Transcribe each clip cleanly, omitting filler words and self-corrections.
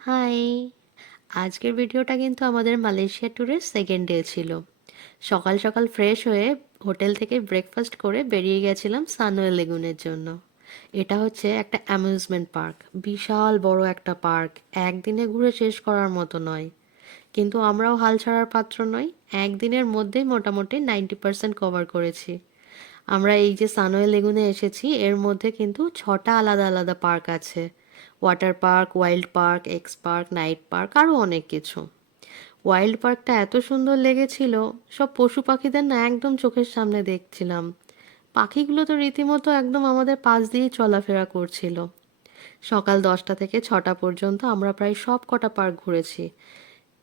High! আজকের ভিডিওটা কিন্তু আমাদের মালয়েশিয়া ট্যুরের সেকেন্ড ডে ছিল। সকাল সকাল ফ্রেশ হয়ে হোটেল থেকে ব্রেকফাস্ট করে বেরিয়ে গেছিলাম সানওয়ে লেগুনের জন্য। এটা হচ্ছে একটা অ্যামিউজমেন্ট পার্ক, বিশাল বড় একটা পার্ক, একদিনে ঘুরে শেষ করার মতো নয়। কিন্তু আমরাও হাল ছাড়ার পাত্র নই, একদিনের মধ্যেই মোটামুটি 90% কভার করেছি। আমরা এই যে সানওয়ে লেগুনে এসেছি, এর মধ্যে কিন্তু 6টা আলাদা আলাদা পার্ক আছে। Water park, wild park, x park, night park, আরও অনেক কিছু। ওয়াইল্ড পার্কটা এত সুন্দর লেগেছিল, সব পশু পাখিদের না একদম চোখের সামনে দেখছিলাম। পাখিগুলো তো রীতিমতো একদম আমাদের পাশ দিয়েই চলাফেরা করছিল। সকাল 10টা থেকে 6টা পর্যন্ত আমরা প্রায় সব কটা পার্ক ঘুরেছি,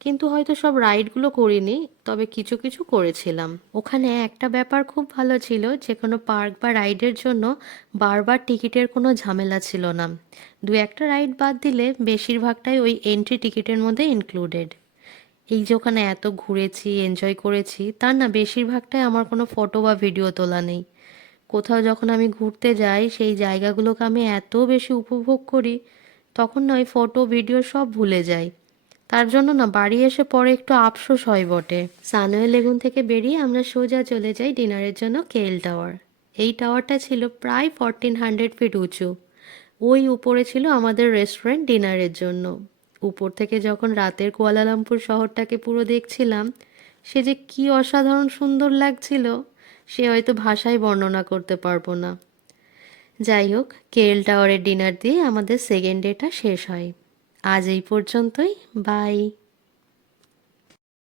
কিন্তু হয়তো সব রাইডগুলো করিনি, তবে কিছু কিছু করেছিলাম। ওখানে একটা ব্যাপার খুব ভালো ছিল, যে কোনো পার্ক বা রাইডের জন্য বারবার টিকিটের কোনো ঝামেলা ছিল না। দু একটা রাইড বাদ দিলে বেশিরভাগটাই ওই এন্ট্রি টিকিটের মধ্যে ইনক্লুডেড। এই যে ওখানে এত ঘুরেছি, এনজয় করেছি, তার না বেশিরভাগটাই আমার কোনো ফটো বা ভিডিও তোলা নেই। কোথাও যখন আমি ঘুরতে যাই, সেই জায়গাগুলোকে আমি এত বেশি উপভোগ করি, তখন না ওই ফটো ভিডিও সব ভুলে যাই। তার জন্য না বাড়ি এসে পরে একটু আফসোস হয় বটে। সানওয়ে লেগুন থেকে বেরিয়ে আমরা সোজা চলে যাই ডিনারের জন্য কেএল টাওয়ার। এই টাওয়ারটা ছিল প্রায় 1400 ফিট উঁচু। ওই উপরে ছিল আমাদের রেস্টুরেন্ট ডিনারের জন্য। উপর থেকে যখন রাতের কুয়ালালামপুর শহরটাকে পুরো দেখছিলাম, সে যে কি অসাধারণ সুন্দর লাগছিল, সে হয়তো ভাষায় বর্ণনা করতে পারবো না। যাই হোক, কেএল টাওয়ারের ডিনার দিয়ে আমাদের সেকেন্ড ডেটা শেষ হয়। আজ এই পর্যন্তই। বাই।